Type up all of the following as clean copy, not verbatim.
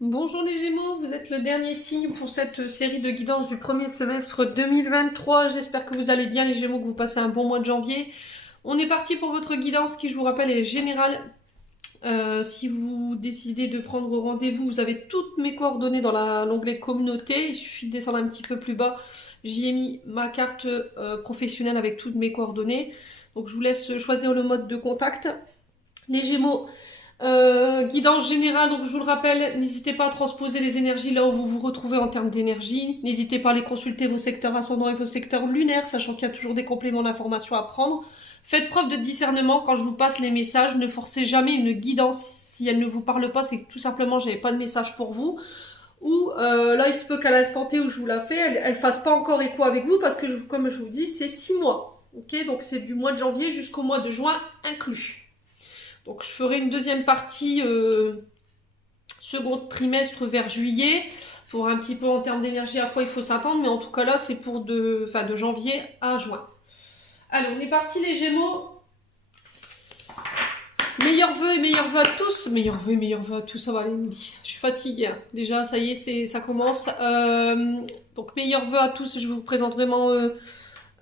Bonjour les Gémeaux, vous êtes le dernier signe pour cette série de guidance du premier semestre 2023. J'espère que vous allez bien les Gémeaux, que vous passez un bon mois de janvier. On est parti pour votre guidance qui, je vous rappelle, est générale. Si vous décidez de prendre rendez-vous, vous avez toutes mes coordonnées dans l'onglet communauté. Il suffit de descendre un petit peu plus bas. J'y ai mis ma carte professionnelle avec toutes mes coordonnées. Donc je vous laisse choisir le mode de contact. Les Gémeaux, guidance générale, donc je vous le rappelle, n'hésitez pas à transposer les énergies là où vous vous retrouvez en termes d'énergie. N'hésitez pas à aller consulter vos secteurs ascendants et vos secteurs lunaires, sachant qu'il y a toujours des compléments d'information à prendre. Faites preuve de discernement quand je vous passe les messages. Ne forcez jamais une guidance si elle ne vous parle pas, c'est que tout simplement j'avais pas de message pour vous. Ou là, il se peut qu'à l'instant T où je vous la fais, elle fasse pas encore écho avec vous parce que, comme je vous dis, c'est 6 mois. Ok, donc c'est du mois de janvier jusqu'au mois de juin inclus. Donc je ferai une deuxième partie second trimestre vers juillet pour un petit peu en termes d'énergie à quoi il faut s'attendre, mais en tout cas là c'est pour de janvier à juin. Allez, on est parti les Gémeaux. Meilleurs vœux et meilleurs vœux à tous. Meilleurs vœux et meilleurs vœux à tous, ça va aller, Emily. Je suis fatiguée. Hein. Déjà, ça y est, ça commence. Donc meilleurs vœux à tous, je vous présente vraiment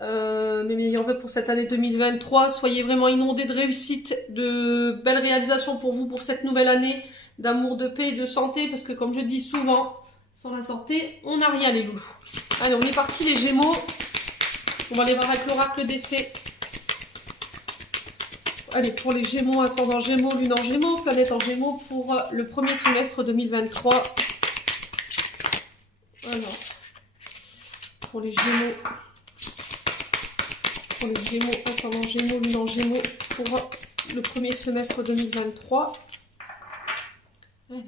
mes meilleurs vœux pour cette année 2023. Soyez vraiment inondés de réussite, de belles réalisations pour vous pour cette nouvelle année, d'amour, de paix et de santé, parce que comme je dis souvent, sans la santé, on n'a rien les loulous. Allez, on est parti les Gémeaux. On va aller voir avec l'oracle des fées. Allez, pour les Gémeaux, ascendant Gémeaux, lune en Gémeaux, planète en Gémeaux, pour le premier semestre 2023. Alors, pour les Gémeaux, ascendant Gémeaux, lune en Gémeaux, pour le premier semestre 2023. Allez,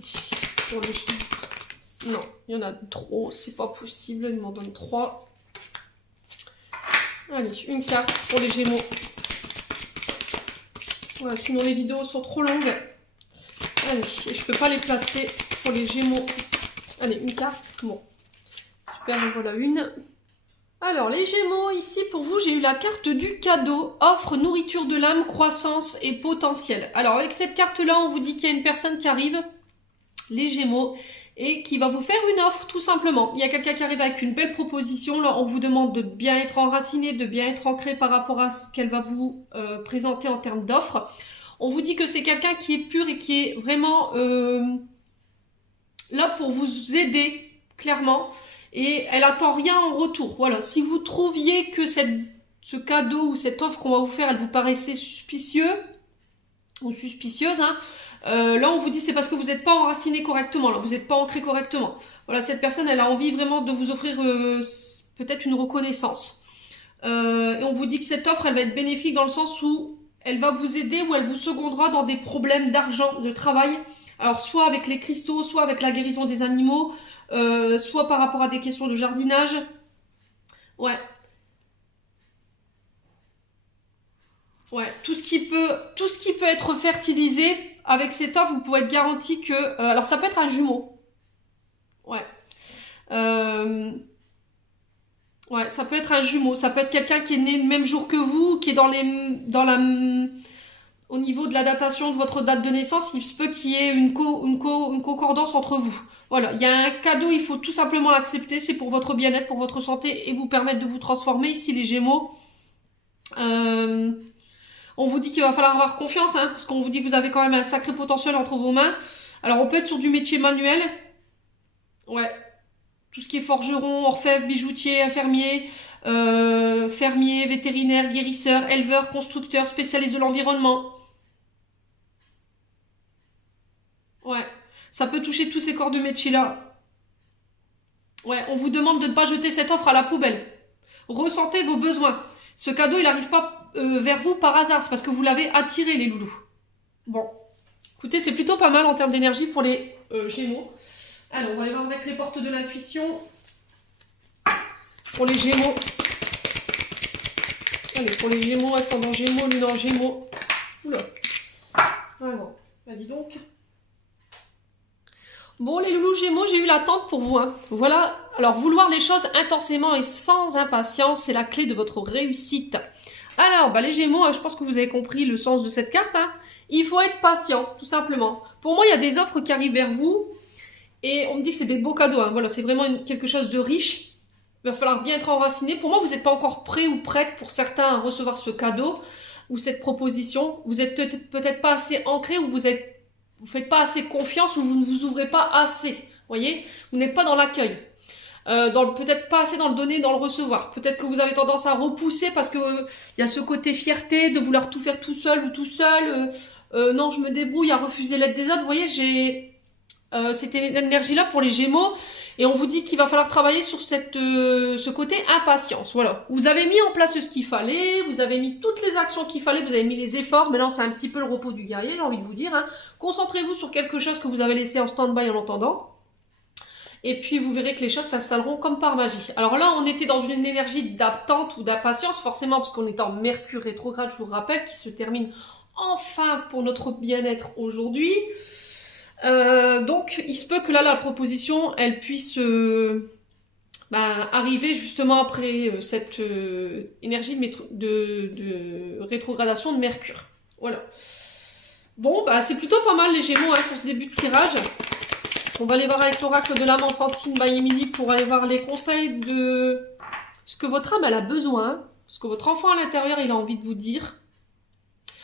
pour les Gémeaux. Non, il y en a trop, c'est pas possible, il m'en donne 3. Allez, une carte pour les Gémeaux. Voilà, sinon les vidéos sont trop longues. Allez, je peux pas les placer pour les Gémeaux. Allez, une carte. Bon, super, en voilà une. Alors, les Gémeaux, ici, pour vous, j'ai eu la carte du cadeau. Offre, nourriture de l'âme, croissance et potentiel. Alors, avec cette carte-là, on vous dit qu'il y a une personne qui arrive, les Gémeaux, et qui va vous faire une offre, tout simplement. Il y a quelqu'un qui arrive avec une belle proposition. Là, on vous demande de bien être enraciné, de bien être ancré par rapport à ce qu'elle va vous présenter en termes d'offres. On vous dit que c'est quelqu'un qui est pur et qui est vraiment là pour vous aider, clairement. Et elle attend rien en retour. Voilà, si vous trouviez que ce cadeau ou cette offre qu'on va vous faire, elle vous paraissait suspicieux ou suspicieuse, hein, là on vous dit c'est parce que vous n'êtes pas enraciné correctement, là, vous n'êtes pas ancré correctement. Voilà, cette personne, elle a envie vraiment de vous offrir peut-être une reconnaissance. Et on vous dit que cette offre, elle va être bénéfique dans le sens où elle va vous aider ou elle vous secondera dans des problèmes d'argent, de travail. Alors soit avec les cristaux, soit avec la guérison des animaux, soit par rapport à des questions de jardinage. Ouais. Ouais, tout ce qui peut être fertilisé avec cette offre, vous pouvez être garanti que. Alors ça peut être un jumeau. Ouais. Euh, ouais, ça peut être un jumeau. Ça peut être quelqu'un qui est né le même jour que vous, qui est au niveau de la datation de votre date de naissance, il se peut qu'il y ait une concordance entre vous. Voilà, il y a un cadeau, il faut tout simplement l'accepter, c'est pour votre bien-être, pour votre santé et vous permettre de vous transformer. Ici, les Gémeaux, on vous dit qu'il va falloir avoir confiance, hein, parce qu'on vous dit que vous avez quand même un sacré potentiel entre vos mains. Alors, on peut être sur du métier manuel, ouais, tout ce qui est forgeron, orfèvre, bijoutier, infirmier, fermier, vétérinaire, guérisseur, éleveur, constructeur, spécialiste de l'environnement. Ouais, ça peut toucher tous ces corps de métier-là. Ouais, on vous demande de ne pas jeter cette offre à la poubelle. Ressentez vos besoins. Ce cadeau, il n'arrive pas vers vous par hasard, c'est parce que vous l'avez attiré, les loulous. Bon, écoutez, c'est plutôt pas mal en termes d'énergie pour les Gémeaux. Alors, on va aller voir avec les portes de l'intuition. Pour les Gémeaux. Allez, pour les Gémeaux, ascendant Gémeaux, lune en Gémeaux. Oula. Alors, bah dis donc. Bon, les loulous Gémeaux, j'ai eu l'attente pour vous. Hein. Voilà, alors vouloir les choses intensément et sans impatience, c'est la clé de votre réussite. Alors, bah, les Gémeaux, je pense que vous avez compris le sens de cette carte. Hein. Il faut être patient, tout simplement. Pour moi, il y a des offres qui arrivent vers vous Et on me dit que c'est des beaux cadeaux, hein. Voilà, c'est vraiment quelque chose de riche. Il va falloir bien être enraciné. Pour moi, vous n'êtes pas encore prêt ou prête pour certains à recevoir ce cadeau ou cette proposition. Vous êtes peut-être pas assez ancré ou vous faites pas assez confiance ou vous ne vous ouvrez pas assez. Voyez, vous n'êtes pas dans l'accueil. Peut-être pas assez dans le donner, dans le recevoir. Peut-être que vous avez tendance à repousser parce que y a ce côté fierté de vouloir tout faire tout seul ou tout seul. Non, je me débrouille à refuser l'aide des autres. Vous voyez, j'ai cette énergie-là pour les Gémeaux et on vous dit qu'il va falloir travailler sur ce côté impatience. Voilà, vous avez mis en place ce qu'il fallait, vous avez mis toutes les actions qu'il fallait, vous avez mis les efforts. Maintenant, c'est un petit peu le repos du guerrier, j'ai envie de vous dire. Hein. Concentrez-vous sur quelque chose que vous avez laissé en stand-by en attendant. Et puis vous verrez que les choses s'installeront comme par magie. Alors là, on était dans une énergie d'attente ou d'impatience, forcément, parce qu'on est en Mercure rétrograde, je vous rappelle, qui se termine enfin pour notre bien-être aujourd'hui. Donc, il se peut que là, la proposition, elle puisse arriver justement après cette énergie de rétrogradation de Mercure. Voilà. Bon, c'est plutôt pas mal les Gémeaux pour ce début de tirage. On va aller voir avec l'oracle de l'âme enfantine by Emily pour aller voir les conseils de ce que votre âme elle a besoin, ce que votre enfant à l'intérieur il a envie de vous dire.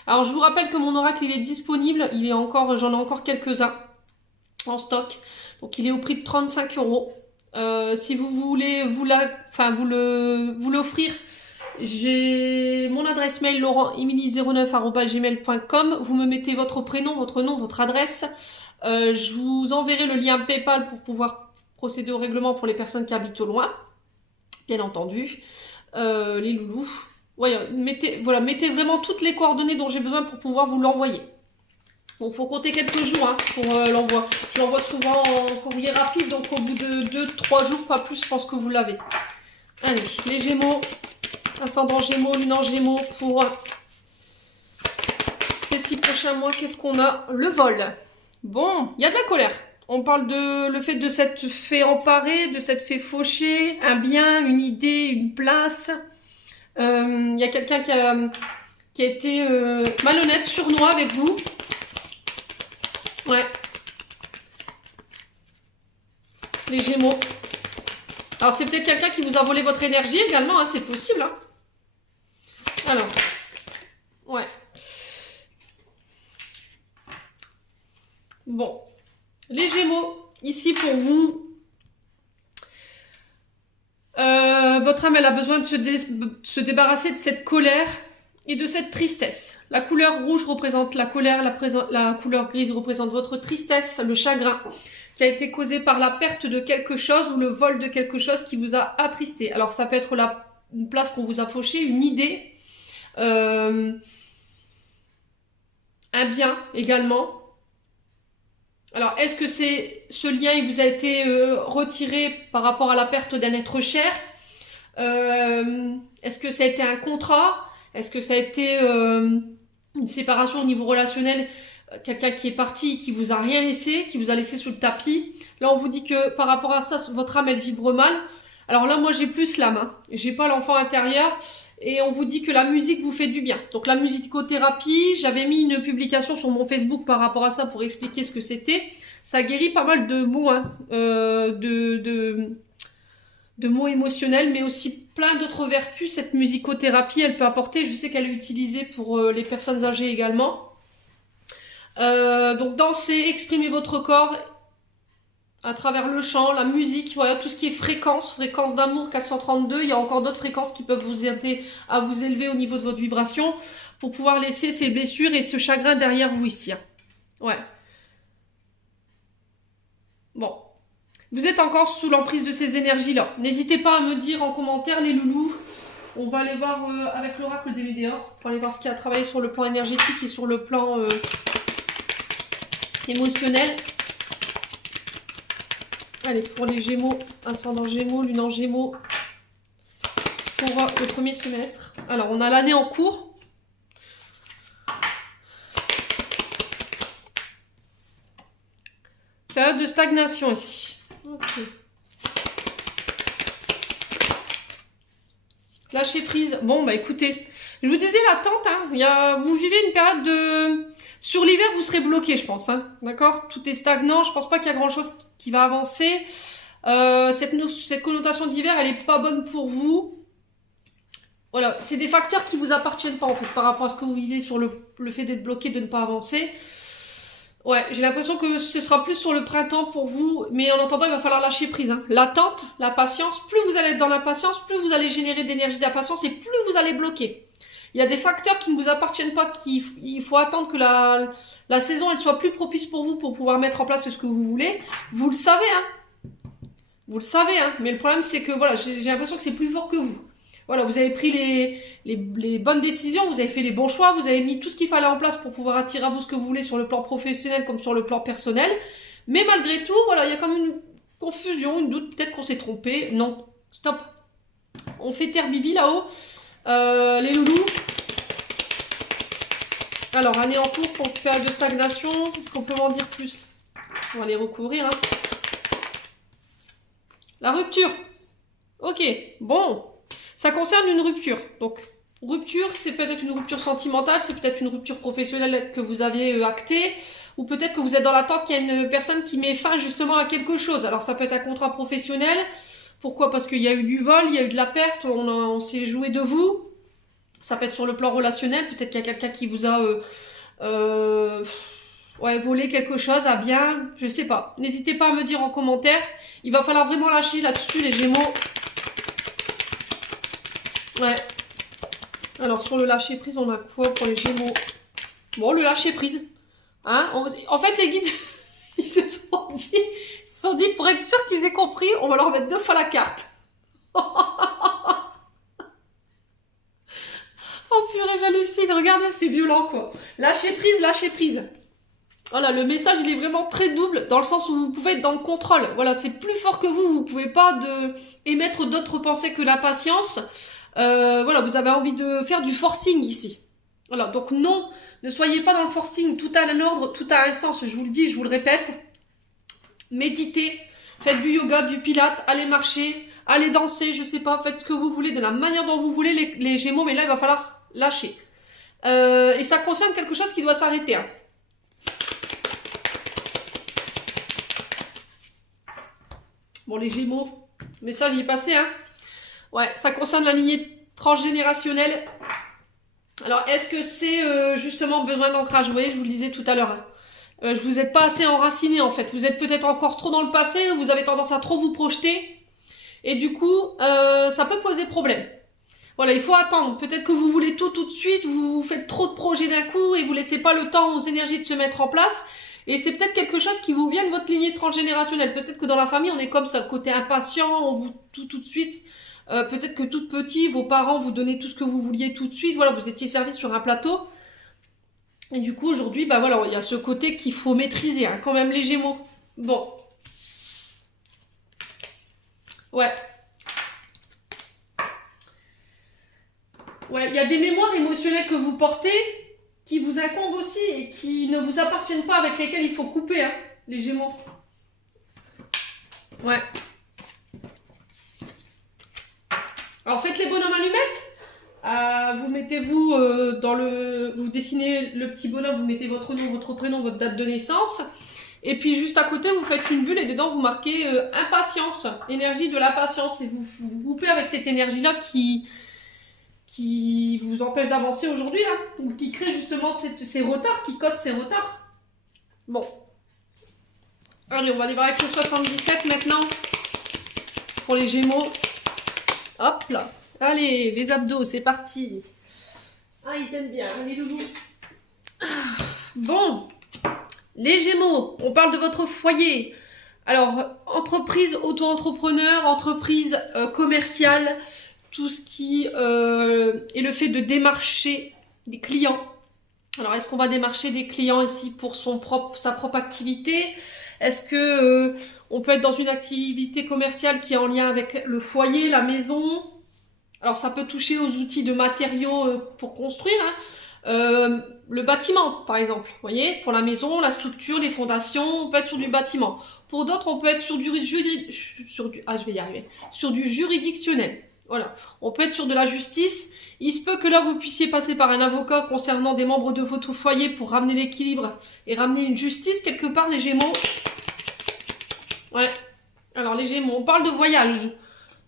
Alors je vous rappelle que mon oracle il est disponible, j'en ai encore quelques-uns en stock, donc il est au prix de 35 €. Si vous voulez vous l'offrir, j'ai mon adresse mail laurentemily09@gmail.com. Vous me mettez votre prénom, votre nom, votre adresse. Je vous enverrai le lien PayPal pour pouvoir procéder au règlement pour les personnes qui habitent au loin, bien entendu. Les loulous. Ouais, mettez vraiment toutes les coordonnées dont j'ai besoin pour pouvoir vous l'envoyer. Bon, faut compter quelques jours pour l'envoi. Je l'envoie souvent en courrier rapide, donc au bout de 2-3 jours, pas plus, je pense que vous l'avez. Allez, les Gémeaux, ascendant Gémeaux, lune en Gémeaux, pour ces 6 prochains mois, qu'est-ce qu'on a? Le vol. Bon, il y a de la colère. On parle de le fait de s'être fait emparer, de s'être fait faucher, un bien, une idée, une place. Il y a quelqu'un qui a été malhonnête, sournois avec vous. Ouais. Les Gémeaux. Alors, c'est peut-être quelqu'un qui vous a volé votre énergie également, c'est possible. Hein. Alors, ouais. Bon, les Gémeaux, ici pour vous, votre âme elle a besoin de se débarrasser de cette colère et de cette tristesse. La couleur rouge représente la colère, la couleur grise représente votre tristesse, le chagrin qui a été causé par la perte de quelque chose ou le vol de quelque chose qui vous a attristé. Alors ça peut être une place qu'on vous a fauchée, une idée, un bien également. Alors, est-ce que ce lien il vous a été retiré par rapport à la perte d'un être cher? Est-ce que ça a été un contrat? Est-ce que ça a été une séparation au niveau relationnel? Quelqu'un qui est parti, qui vous a rien laissé, qui vous a laissé sous le tapis. Là, on vous dit que par rapport à ça, votre âme, elle vibre mal. Alors là, moi, j'ai plus l'âme. J'ai pas l'enfant intérieur. Et on vous dit que la musique vous fait du bien. Donc la musicothérapie, j'avais mis une publication sur mon Facebook par rapport à ça pour expliquer ce que c'était. Ça guérit pas mal de maux, de maux émotionnels, mais aussi plein d'autres vertus. Cette musicothérapie, elle peut apporter. Je sais qu'elle est utilisée pour les personnes âgées également. Donc danser, exprimer votre corps à travers le chant, la musique, voilà, tout ce qui est fréquence d'amour 432, il y a encore d'autres fréquences qui peuvent vous aider à vous élever au niveau de votre vibration pour pouvoir laisser ces blessures et ce chagrin derrière vous ici. Ouais. Bon. Vous êtes encore sous l'emprise de ces énergies-là. N'hésitez pas à me dire en commentaire les loulous. On va aller voir avec l'oracle des Météores pour aller voir ce qu'il y a à travailler sur le plan énergétique et sur le plan émotionnel. Allez, pour les Gémeaux, ascendant Gémeaux, lune en Gémeaux, pour le premier semestre. Alors, on a l'année en cours. Période de stagnation ici. Ok. Lâcher prise. Bon, écoutez, je vous disais l'attente, vous vivez une période de... Sur l'hiver, vous serez bloqué, je pense. D'accord? Tout est stagnant. Je pense pas qu'il y a grand-chose qui va avancer. Cette connotation d'hiver, elle est pas bonne pour vous. Voilà, c'est des facteurs qui vous appartiennent pas en fait, par rapport à ce que vous vivez sur le fait d'être bloqué, de ne pas avancer. Ouais, j'ai l'impression que ce sera plus sur le printemps pour vous, mais en attendant, il va falloir lâcher prise. Hein. L'attente, la patience, plus vous allez être dans l'impatience, plus vous allez générer d'énergie d'impatience et plus vous allez bloquer. Il y a des facteurs qui ne vous appartiennent pas, il faut attendre que la saison elle soit plus propice pour vous pour pouvoir mettre en place ce que vous voulez. Vous le savez, hein. Vous le savez, hein. Mais le problème, c'est que voilà, j'ai l'impression que c'est plus fort que vous. Voilà, vous avez pris les bonnes décisions, vous avez fait les bons choix, vous avez mis tout ce qu'il fallait en place pour pouvoir attirer à vous ce que vous voulez sur le plan professionnel comme sur le plan personnel. Mais malgré tout, voilà, il y a comme une confusion, une doute, peut-être qu'on s'est trompé. Non, stop. On fait terre bibi là-haut. Les loulous. Alors, année en cours pour période de stagnation. Est-ce qu'on peut en dire plus? On va les recouvrir. Hein. La rupture. Ok, bon. Ça concerne une rupture. Donc, rupture, c'est peut-être une rupture sentimentale, c'est peut-être une rupture professionnelle que vous avez actée, ou peut-être que vous êtes dans l'attente qu'il y a une personne qui met fin justement à quelque chose. Alors, ça peut être un contrat professionnel. Pourquoi? Parce qu'il y a eu du vol, il y a eu de la perte, on s'est joué de vous. Ça peut être sur le plan relationnel, peut-être qu'il y a quelqu'un qui vous a volé quelque chose à bien, je sais pas. N'hésitez pas à me dire en commentaire. Il va falloir vraiment lâcher là-dessus les Gémeaux. Ouais. Alors sur le lâcher prise, on a quoi pour les Gémeaux? Bon, le lâcher prise. Hein, en fait, les guides, ils se sont dit, pour être sûr qu'ils aient compris, on va leur mettre 2 fois la carte. Oh purée, j'hallucine, regardez, c'est violent quoi. Lâcher prise, lâcher prise. Voilà, le message il est vraiment très double, dans le sens où vous pouvez être dans le contrôle. Voilà, c'est plus fort que vous, vous pouvez pas émettre d'autres pensées que la patience. Voilà, vous avez envie de faire du forcing ici. Voilà, donc non, ne soyez pas dans le forcing, tout a un ordre, tout a un sens, je vous le dis, je vous le répète. Méditez, faites du yoga, du pilate, allez marcher, allez danser, je sais pas, faites ce que vous voulez, de la manière dont vous voulez les Gémeaux, mais là il va falloir lâcher. Et ça concerne quelque chose qui doit s'arrêter. Hein. Bon, les Gémeaux, le message il est passé. Hein. Ouais, ça concerne la lignée transgénérationnelle. Alors, est-ce que c'est justement besoin d'ancrage? Vous voyez, je vous le disais tout à l'heure. Hein. Vous n'êtes pas assez enraciné en fait. Vous êtes peut-être encore trop dans le passé, vous avez tendance à trop vous projeter. Et du coup, ça peut poser problème. Voilà, il faut attendre. Peut-être que vous voulez tout de suite, vous faites trop de projets d'un coup et vous laissez pas le temps aux énergies de se mettre en place. Et c'est peut-être quelque chose qui vous vient de votre lignée transgénérationnelle. Peut-être que dans la famille, on est comme ça, côté impatient, on vous tout de suite. Peut-être que tout petit, vos parents vous donnaient tout ce que vous vouliez tout de suite. Voilà, vous étiez servi sur un plateau. Et du coup, aujourd'hui, bah voilà, il y a ce côté qu'il faut maîtriser, hein, quand même, les Gémeaux. Bon. Ouais. Ouais, il y a des mémoires émotionnelles que vous portez qui vous incombent aussi et qui ne vous appartiennent pas, avec lesquelles il faut couper, hein, les Gémeaux. Ouais. Alors faites les bonhommes allumettes. Vous mettez-vous vous dessinez le petit bonhomme, vous mettez votre nom, votre prénom, votre date de naissance. Et puis juste à côté, vous faites une bulle et dedans vous marquez impatience, énergie de l'impatience. Et vous coupez avec cette énergie-là qui vous empêche d'avancer aujourd'hui, hein, ou qui crée justement ces retards, qui cause ces retards. Bon. Allez, on va aller voir avec le 77 maintenant. Pour les Gémeaux. Hop là. Allez, les abdos, c'est parti. Ah, ils aiment bien, les loulous. Bon. Les Gémeaux, on parle de votre foyer. Alors, entreprise auto-entrepreneur, entreprise commerciale, tout ce qui est le fait de démarcher des clients. Alors, est-ce qu'on va démarcher des clients ici pour sa propre activité? Est-ce que on peut être dans une activité commerciale qui est en lien avec le foyer, la maison? Alors, ça peut toucher aux outils de matériaux pour construire. Hein. Le bâtiment, par exemple. Vous voyez, pour la maison, la structure, les fondations, on peut être sur du bâtiment. Pour d'autres, on peut être sur du juridictionnel. Voilà. On peut être sur de la justice. Il se peut que là, vous puissiez passer par un avocat concernant des membres de votre foyer pour ramener l'équilibre et ramener une justice quelque part, les Gémeaux. Ouais. Alors les Gémeaux, on parle de voyage,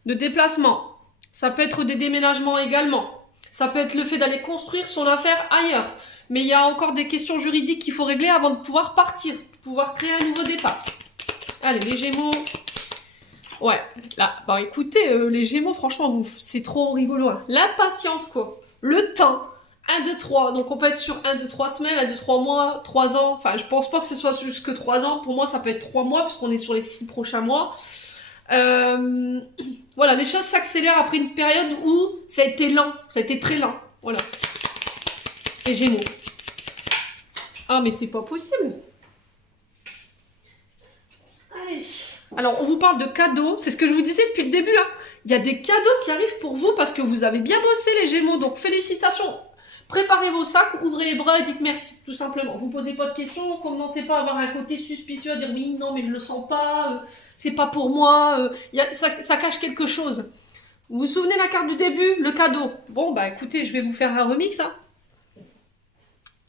de déplacement. Ça peut être des déménagements également. Ça peut être le fait d'aller construire son affaire ailleurs. Mais il y a encore des questions juridiques qu'il faut régler avant de pouvoir partir, de pouvoir créer un nouveau départ. Allez, les Gémeaux. Ouais, là, bah écoutez, les Gémeaux, franchement, c'est trop rigolo. Hein. La patience, quoi. Le temps. 1, 2, 3. Donc on peut être sur 1, 2, 3 semaines, 1, 2, 3 mois, 3 ans. Enfin, je pense pas que ce soit jusque 3 ans. Pour moi, ça peut être 3 mois, puisqu'on est sur les 6 prochains mois. Voilà, les choses s'accélèrent après une période où ça a été lent. Ça a été très lent. Voilà. Les Gémeaux. Ah, mais c'est pas possible. Allez. Alors, on vous parle de cadeaux. C'est ce que je vous disais depuis le début. Hein. Il y a des cadeaux qui arrivent pour vous parce que vous avez bien bossé, les Gémeaux. Donc, félicitations. Préparez vos sacs, ouvrez les bras et dites merci, tout simplement. Vous posez pas de questions, commencez pas à avoir un côté suspicieux, à dire oui, non, mais je le sens pas, c'est pas pour moi, ça cache quelque chose. Vous vous souvenez la carte du début, le cadeau? Bon, bah écoutez, je vais vous faire un remix. Hein.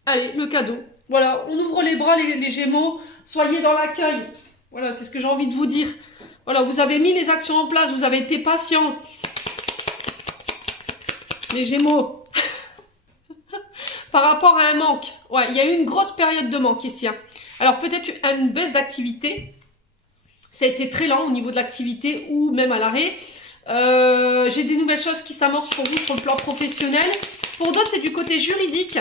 Allez, le cadeau. Voilà, on ouvre les bras, les Gémeaux, soyez dans l'accueil. Voilà, c'est ce que j'ai envie de vous dire. Voilà, vous avez mis les actions en place, vous avez été patient. Les Gémeaux. Par rapport à un manque. Ouais, il y a eu une grosse période de manque ici. Hein. Alors peut-être une baisse d'activité. Ça a été très lent au niveau de l'activité ou même à l'arrêt. J'ai des nouvelles choses qui s'amorcent pour vous sur le plan professionnel. Pour d'autres, c'est du côté juridique.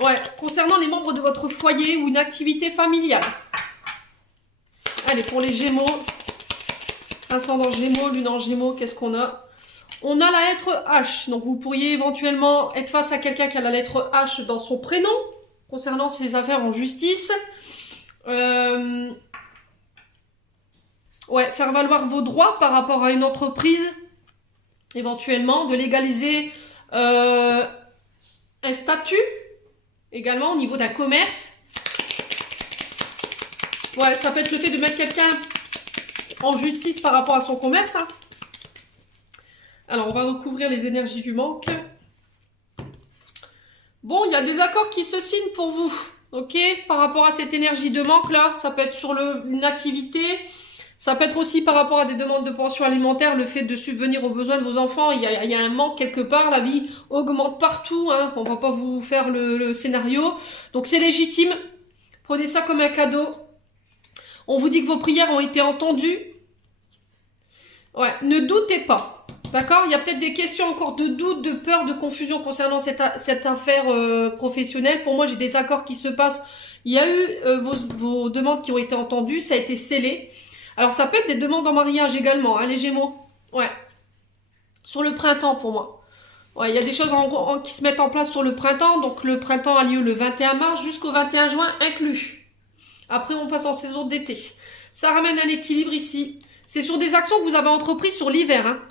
Ouais, concernant les membres de votre foyer ou une activité familiale. Allez, pour les Gémeaux. Ascendant Gémeaux, Lune en Gémeaux, qu'est-ce qu'on a? On a la lettre H, donc vous pourriez éventuellement être face à quelqu'un qui a la lettre H dans son prénom, concernant ses affaires en justice. Ouais, faire valoir vos droits par rapport à une entreprise, éventuellement, de légaliser un statut, également au niveau d'un commerce. Ouais, ça peut être le fait de mettre quelqu'un en justice par rapport à son commerce, hein. Alors, on va recouvrir les énergies du manque. Bon, il y a des accords qui se signent pour vous, ok? Par rapport à cette énergie de manque, là, ça peut être sur une activité, ça peut être aussi par rapport à des demandes de pension alimentaire, le fait de subvenir aux besoins de vos enfants. Il y a un manque quelque part, la vie augmente partout, hein. On va pas vous faire le scénario. Donc, c'est légitime. Prenez ça comme un cadeau. On vous dit que vos prières ont été entendues. Ouais, ne doutez pas. D'accord? Il y a peut-être des questions encore de doute, de peur, de confusion concernant cette affaire professionnelle. Pour moi, j'ai des accords qui se passent. Il y a eu vos demandes qui ont été entendues. Ça a été scellé. Alors, ça peut être des demandes en mariage également, hein, les Gémeaux. Ouais. Sur le printemps, pour moi. Ouais, il y a des choses qui se mettent en place sur le printemps. Donc, le printemps a lieu le 21 mars jusqu'au 21 juin inclus. Après, on passe en saison d'été. Ça ramène un équilibre ici. C'est sur des actions que vous avez entreprises sur l'hiver, hein.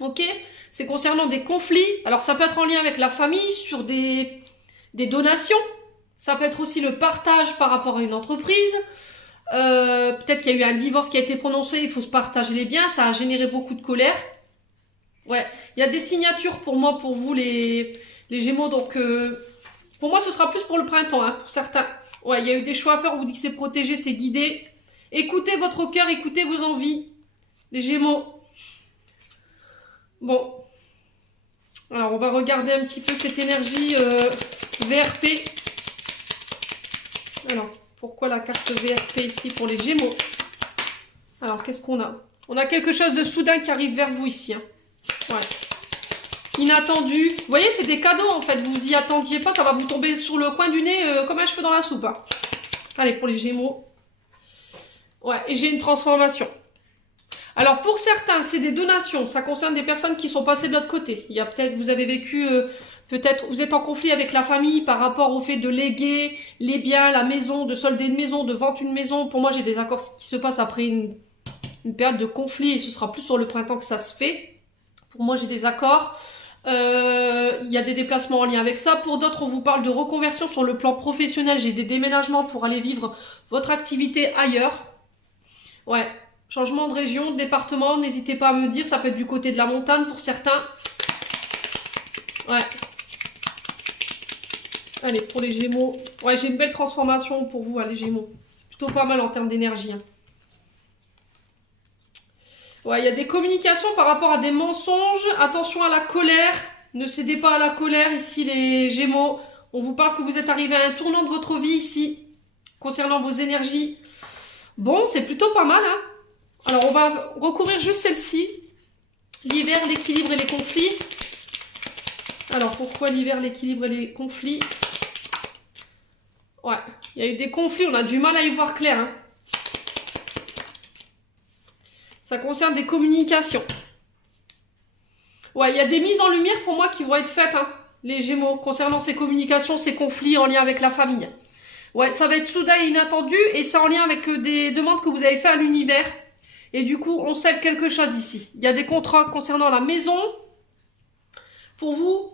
Ok? C'est concernant des conflits. Alors, ça peut être en lien avec la famille, sur des donations. Ça peut être aussi le partage par rapport à une entreprise. Peut-être qu'il y a eu un divorce qui a été prononcé, il faut se partager les biens. Ça a généré beaucoup de colère. Ouais, il y a des signatures pour moi, pour vous, les Gémeaux. Donc, pour moi, ce sera plus pour le printemps, hein, pour certains. Ouais, il y a eu des choix à faire. On vous dit que c'est protégé, c'est guidé. Écoutez votre cœur, écoutez vos envies. Les Gémeaux. Bon, alors on va regarder un petit peu cette énergie VRP. Alors, pourquoi la carte VRP ici pour les Gémeaux? Alors, qu'est-ce qu'on a? On a quelque chose de soudain qui arrive vers vous ici. Hein. Ouais. Inattendu. Vous voyez, c'est des cadeaux en fait. Vous y attendiez pas, ça va vous tomber sur le coin du nez comme un cheveu dans la soupe. Hein. Allez, pour les Gémeaux. Ouais, et j'ai une transformation. Alors pour certains, c'est des donations. Ça concerne des personnes qui sont passées de l'autre côté. Il y a peut-être, vous avez vécu, peut-être, vous êtes en conflit avec la famille par rapport au fait de léguer les biens, la maison, de solder une maison, de vendre une maison. Pour moi, j'ai des accords qui se passent après une période de conflit et ce sera plus sur le printemps que ça se fait. Pour moi, j'ai des accords. Il y a des déplacements en lien avec ça. Pour d'autres, on vous parle de reconversion sur le plan professionnel. J'ai des déménagements pour aller vivre votre activité ailleurs. Ouais. Changement de région, de département, n'hésitez pas à me dire, ça peut être du côté de la montagne pour certains. Ouais. Allez, pour les Gémeaux. Ouais, j'ai une belle transformation pour vous, les Gémeaux. C'est Plutôt pas mal en termes d'énergie. Hein. Ouais, il y a des communications par rapport à des mensonges. Attention à la colère. Ne cédez pas à la colère ici, les Gémeaux. On vous parle que vous êtes arrivé à un tournant de votre vie ici, concernant vos énergies. Bon, c'est plutôt pas mal. Hein. Alors, on va recourir juste celle-ci. L'hiver, l'équilibre et les conflits. Alors, pourquoi l'hiver, l'équilibre et les conflits? Ouais, il y a eu des conflits, on a du mal à y voir clair. Hein. Ça concerne des communications. Ouais, il y a des mises en lumière pour moi qui vont être faites, hein, les Gémeaux, concernant ces communications, ces conflits en lien avec la famille. Ouais, ça va être soudain et inattendu, et c'est en lien avec des demandes que vous avez faites à l'univers. Et du coup, on scelle quelque chose ici. Il y a des contrats concernant la maison. Pour vous,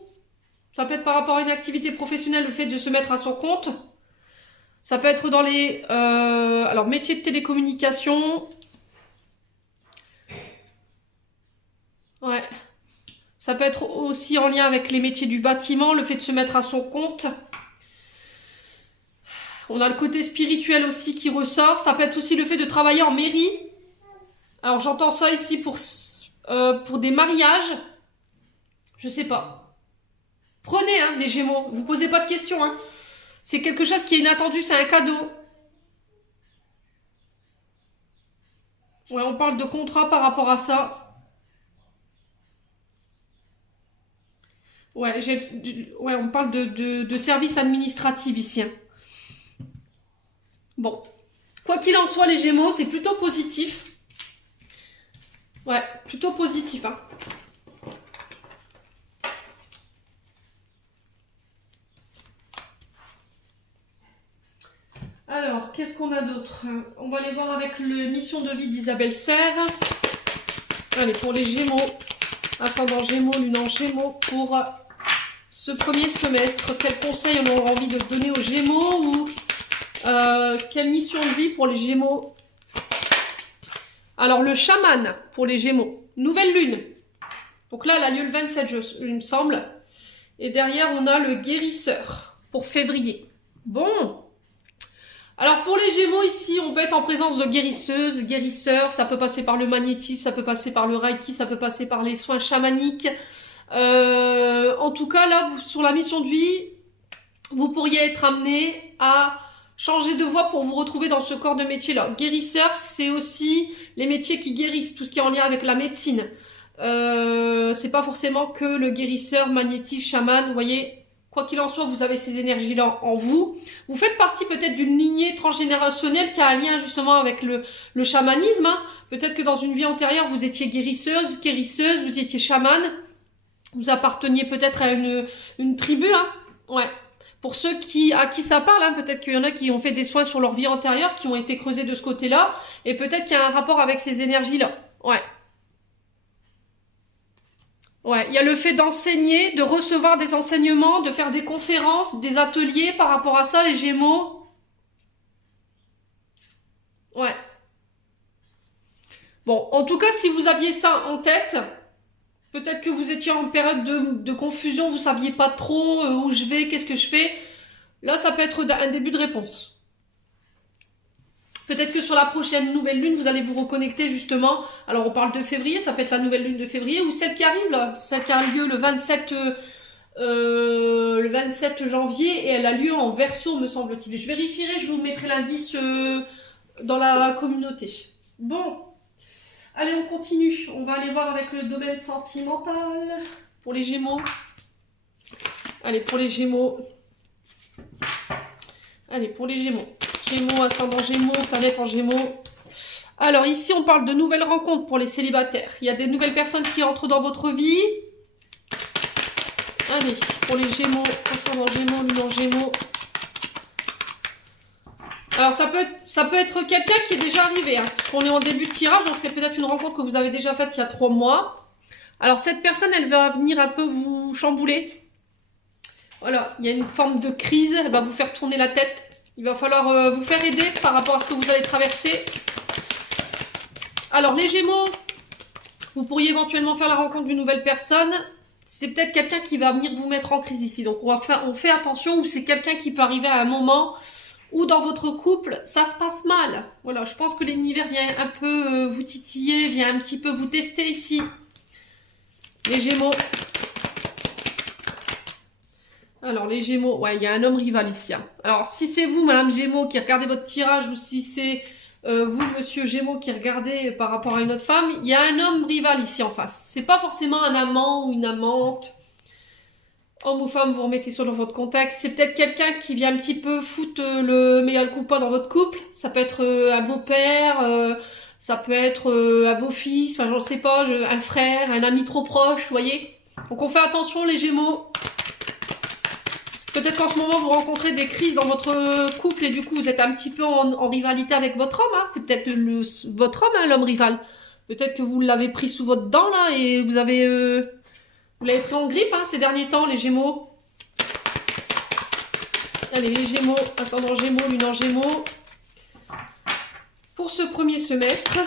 ça peut être par rapport à une activité professionnelle, le fait de se mettre à son compte. Ça peut être dans les alors métiers de télécommunication. Ouais. Ça peut être aussi en lien avec les métiers du bâtiment, le fait de se mettre à son compte. On a le côté spirituel aussi qui ressort. Ça peut être aussi le fait de travailler en mairie. Alors j'entends ça ici pour des mariages. Je sais pas. Prenez hein, les Gémeaux. Vous posez pas de questions. Hein. C'est quelque chose qui est inattendu. C'est un cadeau. Ouais, on parle de contrat par rapport à ça. Ouais, ouais on parle de services administratifs ici. Hein. Bon. Quoi qu'il en soit, les Gémeaux, c'est plutôt positif. Ouais, plutôt positif. Hein. Alors, qu'est-ce qu'on a d'autre? On va aller voir avec le mission de vie d'Isabelle Serre. Allez, pour les Gémeaux, ascendant Gémeaux, lune en Gémeaux, pour ce premier semestre, quel conseil on aura envie de donner aux Gémeaux ou quelle mission de vie pour les Gémeaux? Alors, le chaman pour les Gémeaux, nouvelle lune. Donc là, elle a lieu le 27, il me semble. Et derrière, on a le guérisseur pour février. Bon. Alors pour les Gémeaux ici, on peut être en présence de guérisseuses, guérisseurs, ça peut passer par le magnétisme, ça peut passer par le reiki, ça peut passer par les soins chamaniques. En tout cas, là, sur la mission de vie, vous pourriez être amené à changer de voie pour vous retrouver dans ce corps de métier-là. Guérisseur, c'est aussi les métiers qui guérissent, tout ce qui est en lien avec la médecine. C'est pas forcément que le guérisseur, magnétiste, chaman, vous voyez. Quoi qu'il en soit, vous avez ces énergies-là en vous. Vous faites partie peut-être d'une lignée transgénérationnelle qui a un lien justement avec le chamanisme. Hein. Peut-être que dans une vie antérieure, vous étiez guérisseuse, vous étiez chamane. Vous apparteniez peut-être à une tribu. Hein. Ouais. Pour ceux à qui ça parle, hein, peut-être qu'il y en a qui ont fait des soins sur leur vie antérieure, qui ont été creusés de ce côté-là. Et peut-être qu'il y a un rapport avec ces énergies-là. Ouais. Ouais, il y a le fait d'enseigner, de recevoir des enseignements, de faire des conférences, des ateliers par rapport à ça, les Gémeaux. Ouais. Bon, en tout cas, si vous aviez ça en tête, peut-être que vous étiez en période de confusion, vous saviez pas trop où je vais, qu'est-ce que je fais. Là, ça peut être un début de réponse. Peut-être que sur la prochaine nouvelle lune, vous allez vous reconnecter justement. Alors on parle de février, ça peut être la nouvelle lune de février ou celle qui arrive là, celle qui a lieu le 27 janvier et elle a lieu en Verseau me semble-t-il. Je vérifierai, je vous mettrai l'indice dans la communauté. Bon, allez on continue. On va aller voir avec le domaine sentimental pour les Gémeaux. Allez pour les Gémeaux. Allez pour les Gémeaux. Gémeaux, ascendant Gémeaux, planète en Gémeaux. Alors ici, on parle de nouvelles rencontres pour les célibataires. Il y a des nouvelles personnes qui entrent dans votre vie. Allez, pour les Gémeaux, ascendant Gémeaux, lune en Gémeaux. Alors ça peut être quelqu'un qui est déjà arrivé. Hein. On est en début de tirage, donc c'est peut-être une rencontre que vous avez déjà faite il y a 3 mois. Alors cette personne, elle va venir un peu vous chambouler. Voilà, il y a une forme de crise, elle va vous faire tourner la tête. Il va falloir vous faire aider par rapport à ce que vous allez traverser. Alors, les Gémeaux, vous pourriez éventuellement faire la rencontre d'une nouvelle personne. C'est peut-être quelqu'un qui va venir vous mettre en crise ici. Donc, on fait attention, ou c'est quelqu'un qui peut arriver à un moment ou dans votre couple, ça se passe mal. Voilà, je pense que l'univers vient un peu vous titiller, vient un petit peu vous tester ici. Les Gémeaux. Alors, les Gémeaux, ouais, il y a un homme rival ici. Hein. Alors, si c'est vous, Madame Gémeaux, qui regardez votre tirage, ou si c'est vous, Monsieur Gémeaux, qui regardez par rapport à une autre femme, il y a un homme rival ici en face. C'est pas forcément un amant ou une amante. Homme ou femme, vous remettez ça dans votre contexte. C'est peut-être quelqu'un qui vient un petit peu foutre le mea culpa dans votre couple. Ça peut être un beau-père, ça peut être un beau-fils, enfin j'en sais pas, un frère, un ami trop proche, vous voyez. Donc on fait attention les Gémeaux. Peut-être qu'en ce moment vous rencontrez des crises dans votre couple et du coup vous êtes un petit peu en rivalité avec votre homme. Hein. C'est peut-être votre homme, hein, l'homme rival. Peut-être que vous l'avez pris sous votre dent là et vous l'avez pris en grippe hein, ces derniers temps, les Gémeaux. Allez, les Gémeaux, ascendant Gémeaux, lune en Gémeaux. Pour ce premier semestre.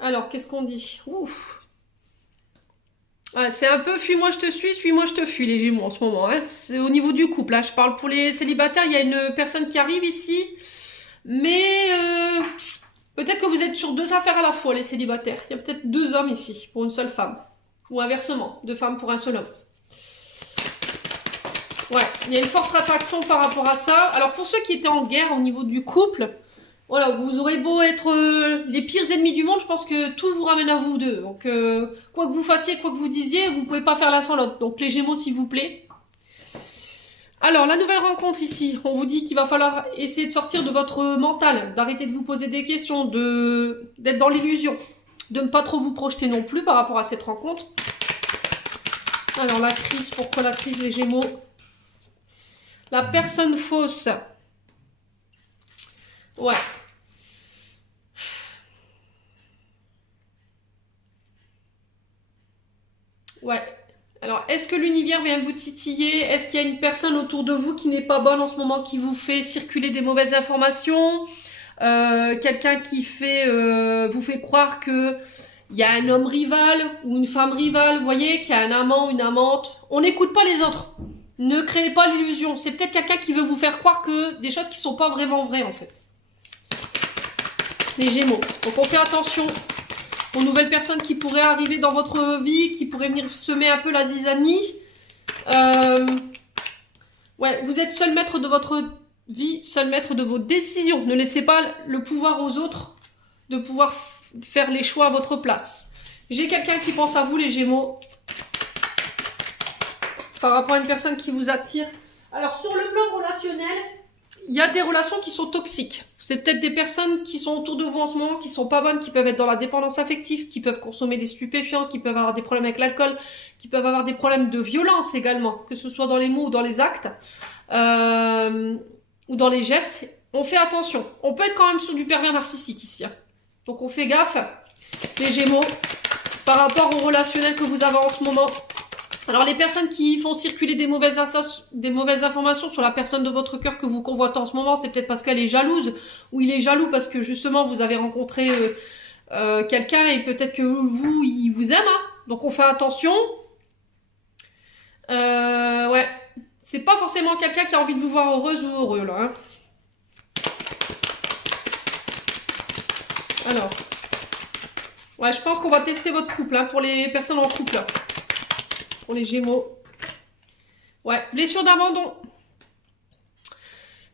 Alors, qu'est-ce qu'on dit? Ouf. Ah, c'est un peu fuis-moi je te suis-moi je te fuis, les Gémeaux en ce moment. Hein. C'est au niveau du couple. Là, je parle pour les célibataires. Il y a une personne qui arrive ici. Mais peut-être que vous êtes sur 2 affaires à la fois, les célibataires. Il y a peut-être 2 hommes ici pour une seule femme. Ou inversement, 2 femmes pour un seul homme. Ouais, il y a une forte attraction par rapport à ça. Alors pour ceux qui étaient en guerre au niveau du couple, voilà, vous aurez beau être les pires ennemis du monde, je pense que tout vous ramène à vous deux. Donc quoi que vous fassiez, quoi que vous disiez, vous pouvez pas faire l'un sans l'autre. Donc les Gémeaux, s'il vous plaît. Alors, la nouvelle rencontre ici, on vous dit qu'il va falloir essayer de sortir de votre mental, d'arrêter de vous poser des questions, d'être dans l'illusion, de ne pas trop vous projeter non plus par rapport à cette rencontre. Alors, la crise, pourquoi la crise, les Gémeaux? La personne fausse. Ouais. Ouais. Alors, est-ce que l'univers vient vous titiller? Est-ce qu'il y a une personne autour de vous qui n'est pas bonne en ce moment, qui vous fait circuler des mauvaises informations? Quelqu'un qui vous fait croire que il y a un homme rival ou une femme rivale, vous voyez, qu'il y a un amant, une amante. On n'écoute pas les autres. Ne créez pas l'illusion. C'est peut-être quelqu'un qui veut vous faire croire que des choses qui sont pas vraiment vraies, en fait. Les Gémeaux. Donc, on fait attention aux nouvelles personnes qui pourraient arriver dans votre vie, qui pourraient venir semer un peu la zizanie. Ouais, vous êtes seul maître de votre vie, seul maître de vos décisions. Ne laissez pas le pouvoir aux autres de pouvoir faire les choix à votre place. J'ai quelqu'un qui pense à vous, les Gémeaux, par rapport à une personne qui vous attire. Alors, sur le plan relationnel, il y a des relations qui sont toxiques. C'est peut-être des personnes qui sont autour de vous en ce moment, qui sont pas bonnes, qui peuvent être dans la dépendance affective, qui peuvent consommer des stupéfiants, qui peuvent avoir des problèmes avec l'alcool, qui peuvent avoir des problèmes de violence également, que ce soit dans les mots ou dans les actes, ou dans les gestes. On fait attention. On peut être quand même sur du pervers narcissique ici. Hein. Donc on fait gaffe, les Gémeaux, par rapport au relationnel que vous avez en ce moment. Alors les personnes qui font circuler des mauvaises informations sur la personne de votre cœur que vous convoitez en ce moment, c'est peut-être parce qu'elle est jalouse, ou il est jaloux parce que justement vous avez rencontré quelqu'un et peut-être que vous, il vous aime. Hein. Donc on fait attention. Ouais, c'est pas forcément quelqu'un qui a envie de vous voir heureuse ou heureux là. Hein. Alors, ouais, je pense qu'on va tester votre couple hein, pour les personnes en couple. Là. Pour les Gémeaux. Ouais, blessure d'abandon.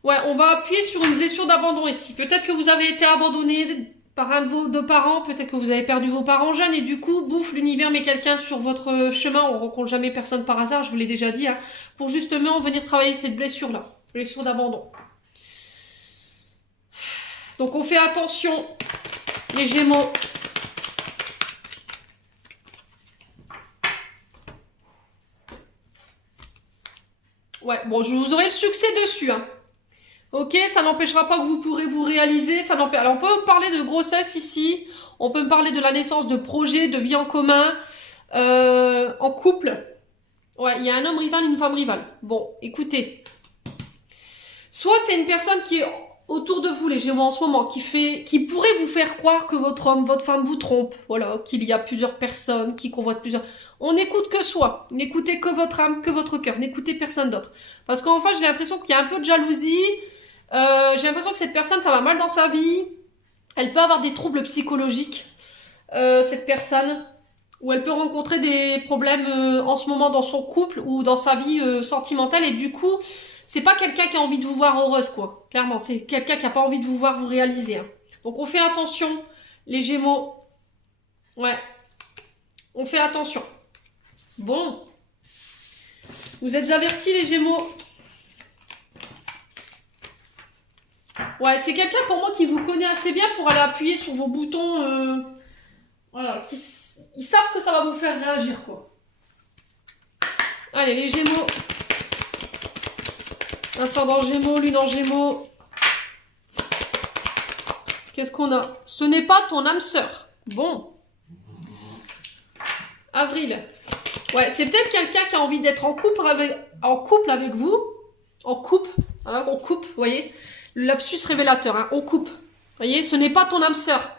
Ouais, on va appuyer sur une blessure d'abandon ici. Peut-être que vous avez été abandonné par un de vos 2 parents. Peut-être que vous avez perdu vos parents jeunes. Et du coup, bouffe, l'univers met quelqu'un sur votre chemin. On ne rencontre jamais personne par hasard, je vous l'ai déjà dit. Hein, pour justement venir travailler cette blessure-là. Blessure d'abandon. Donc on fait attention, les Gémeaux. Ouais, bon, je vous aurai le succès dessus. Hein. Ok, ça n'empêchera pas que vous pourrez vous réaliser. Alors, on peut me parler de grossesse ici. On peut me parler de la naissance de projets, de vie en commun, en couple. Ouais, il y a un homme rival et une femme rivale. Bon, écoutez. Soit c'est une personne qui est autour de vous, les Gémeaux, en ce moment, qui pourrait vous faire croire que votre homme, votre femme vous trompe, voilà, qu'il y a plusieurs personnes, qui convoitent plusieurs... On n'écoute que soi, n'écoutez que votre âme, que votre cœur, n'écoutez personne d'autre. Parce qu'en fait, j'ai l'impression qu'il y a un peu de jalousie, j'ai l'impression que cette personne, ça va mal dans sa vie, elle peut avoir des troubles psychologiques, cette personne, ou elle peut rencontrer des problèmes en ce moment dans son couple ou dans sa vie sentimentale, et du coup... C'est pas quelqu'un qui a envie de vous voir heureuse, quoi. Clairement, c'est quelqu'un qui a pas envie de vous voir vous réaliser. Hein. Donc, on fait attention, les Gémeaux. Ouais. On fait attention. Bon. Vous êtes avertis, les Gémeaux. Ouais, c'est quelqu'un, pour moi, qui vous connaît assez bien pour aller appuyer sur vos boutons. Voilà. Ils savent que ça va vous faire réagir, quoi. Allez, les Gémeaux. Ascendant Gémeaux, lune en Gémeaux. Qu'est-ce qu'on a? Ce n'est pas ton âme sœur. Bon. Avril. Ouais, c'est peut-être quelqu'un qui a envie d'être en couple avec vous. En couple. Alors, on coupe, vous voyez. Le lapsus révélateur, hein, on coupe. Vous voyez, ce n'est pas ton âme sœur.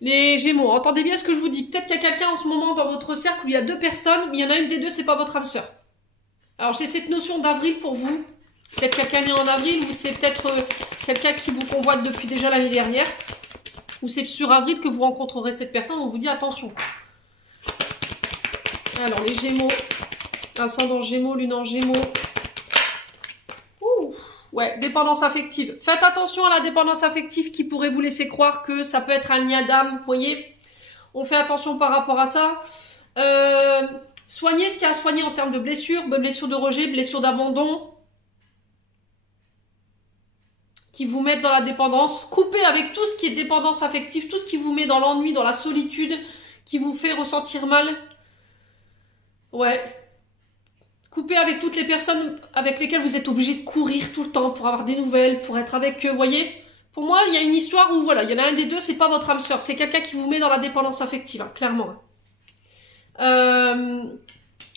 Les Gémeaux, entendez bien ce que je vous dis. Peut-être qu'il y a quelqu'un en ce moment dans votre cercle où il y a deux personnes, mais il y en a une des deux, c'est pas votre âme sœur. Alors, j'ai cette notion d'avril pour vous. Peut-être quelqu'un né en avril, ou c'est peut-être quelqu'un qui vous convoite depuis déjà l'année dernière. Ou c'est sur avril que vous rencontrerez cette personne, on vous dit attention. Alors les Gémeaux, ascendant Gémeaux, lune en Gémeaux. Ouh, ouais, dépendance affective. Faites attention à la dépendance affective qui pourrait vous laisser croire que ça peut être un lien d'âme, vous voyez. On fait attention par rapport à ça. Soignez ce qu'il y a à soigner en termes de blessures de rejet, blessures d'abandon. Qui vous mettent dans la dépendance. Coupez avec tout ce qui est dépendance affective, tout ce qui vous met dans l'ennui, dans la solitude, qui vous fait ressentir mal. Ouais. Coupez avec toutes les personnes avec lesquelles vous êtes obligé de courir tout le temps pour avoir des nouvelles, pour être avec eux, voyez. Pour moi, il y a une histoire où, voilà, il y en a un des deux, c'est pas votre âme sœur, c'est quelqu'un qui vous met dans la dépendance affective, hein, clairement.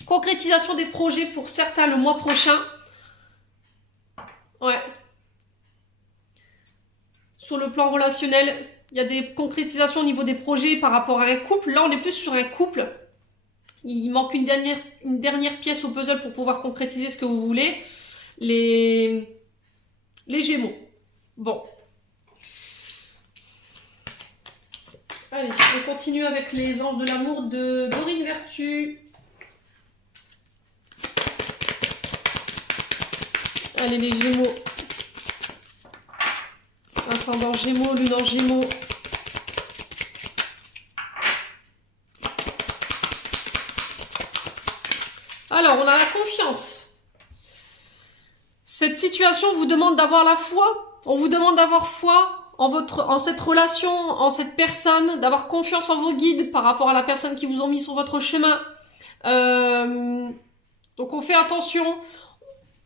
Concrétisation des projets pour certains le mois prochain. Ouais. Sur le plan relationnel, il y a des concrétisations au niveau des projets par rapport à un couple. Là, on est plus sur un couple. Il manque une dernière pièce au puzzle pour pouvoir concrétiser ce que vous voulez. Les Gémeaux. Bon. Allez, on continue avec les anges de l'amour de Dorine Vertu. Allez, les Gémeaux. Ascendant Gémeaux, lune en Gémeaux. Alors, on a la confiance. Cette situation vous demande d'avoir la foi. On vous demande d'avoir foi en cette relation, en cette personne, d'avoir confiance en vos guides par rapport à la personne qui vous ont mis sur votre chemin. Donc, on fait attention.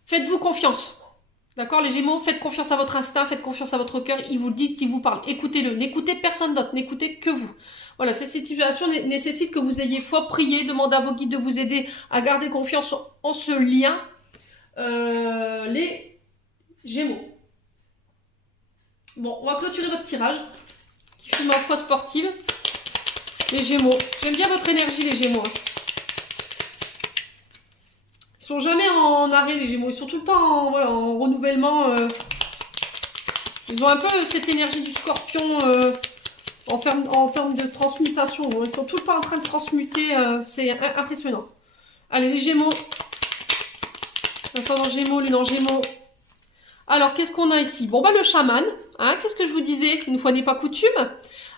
Faites-vous confiance. D'accord, les Gémeaux, faites confiance à votre instinct, faites confiance à votre cœur, il vous le dit, il vous parle. Écoutez-le, n'écoutez personne d'autre, n'écoutez que vous. Voilà, cette situation nécessite que vous ayez foi, priez, demandez à vos guides de vous aider à garder confiance en ce lien. Les Gémeaux. Bon, on va clôturer votre tirage, qui fait ma foi sportive. Les Gémeaux. J'aime bien votre énergie, les Gémeaux. Ils sont jamais en arrêt, les Gémeaux. Ils sont tout le temps en renouvellement. Ils ont un peu cette énergie du Scorpion en termes de transmutation. Ils sont tout le temps en train de transmuter. C'est impressionnant. Allez, les Gémeaux. Ascendant Gémeaux, lune en Gémeaux. Alors, qu'est-ce qu'on a ici? Bon, bah, le chaman. Hein, qu'est-ce que je vous disais? Une fois n'est pas coutume.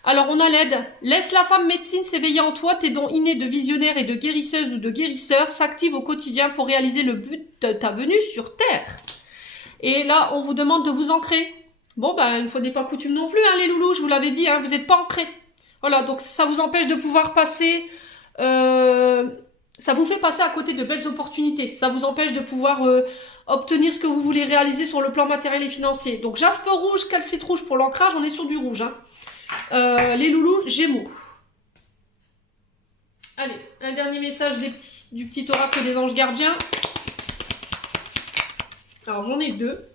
Alors, on a l'aide. Laisse la femme médecine s'éveiller en toi. Tes dons innés de visionnaire et de guérisseuse ou de guérisseur s'activent au quotidien pour réaliser le but de ta venue sur Terre. Et là, on vous demande de vous ancrer. Bon, ben, une fois n'est pas coutume non plus, hein, les loulous. Je vous l'avais dit, hein, vous n'êtes pas ancrés. Voilà, donc ça vous empêche de pouvoir passer... ça vous fait passer à côté de belles opportunités. Ça vous empêche de pouvoir obtenir ce que vous voulez réaliser sur le plan matériel et financier. Donc, jaspe rouge, calcite rouge pour l'ancrage. On est sur du rouge, hein. Les loulous, Gémeaux. Allez, un dernier message du petit oracle des anges gardiens. Alors, j'en ai deux.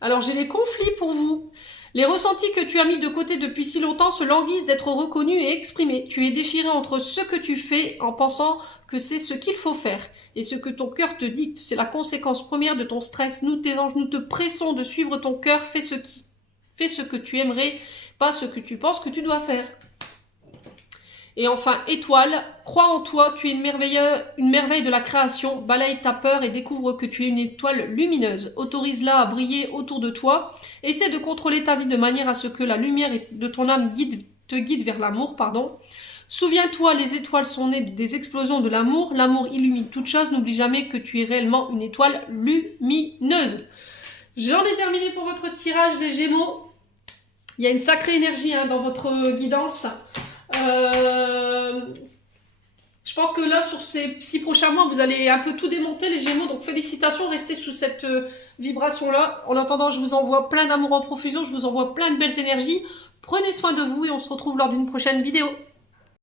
Alors j'ai des conflits pour vous. Les ressentis que tu as mis de côté depuis si longtemps se languissent d'être reconnus et exprimés. Tu es déchiré entre ce que tu fais en pensant que c'est ce qu'il faut faire et ce que ton cœur te dicte. C'est la conséquence première de ton stress. Nous, tes anges, nous te pressons de suivre ton cœur. Fais ce que tu aimerais, pas ce que tu penses que tu dois faire. Et enfin, étoile, crois en toi, tu es une merveille de la création, balaye ta peur et découvre que tu es une étoile lumineuse. Autorise-la à briller autour de toi. Essaie de contrôler ta vie de manière à ce que la lumière de ton âme te guide vers l'amour, Souviens-toi, les étoiles sont nées des explosions de l'amour. L'amour illumine toute chose. N'oublie jamais que tu es réellement une étoile lumineuse. J'en ai terminé pour votre tirage, les Gémeaux. Il y a une sacrée énergie dans votre guidance. Je pense que là, sur ces 6 prochains mois, vous allez un peu tout démonter, les Gémeaux. Donc, félicitations, restez sous cette vibration-là. En attendant, je vous envoie plein d'amour en profusion. Je vous envoie plein de belles énergies. Prenez soin de vous et on se retrouve lors d'une prochaine vidéo.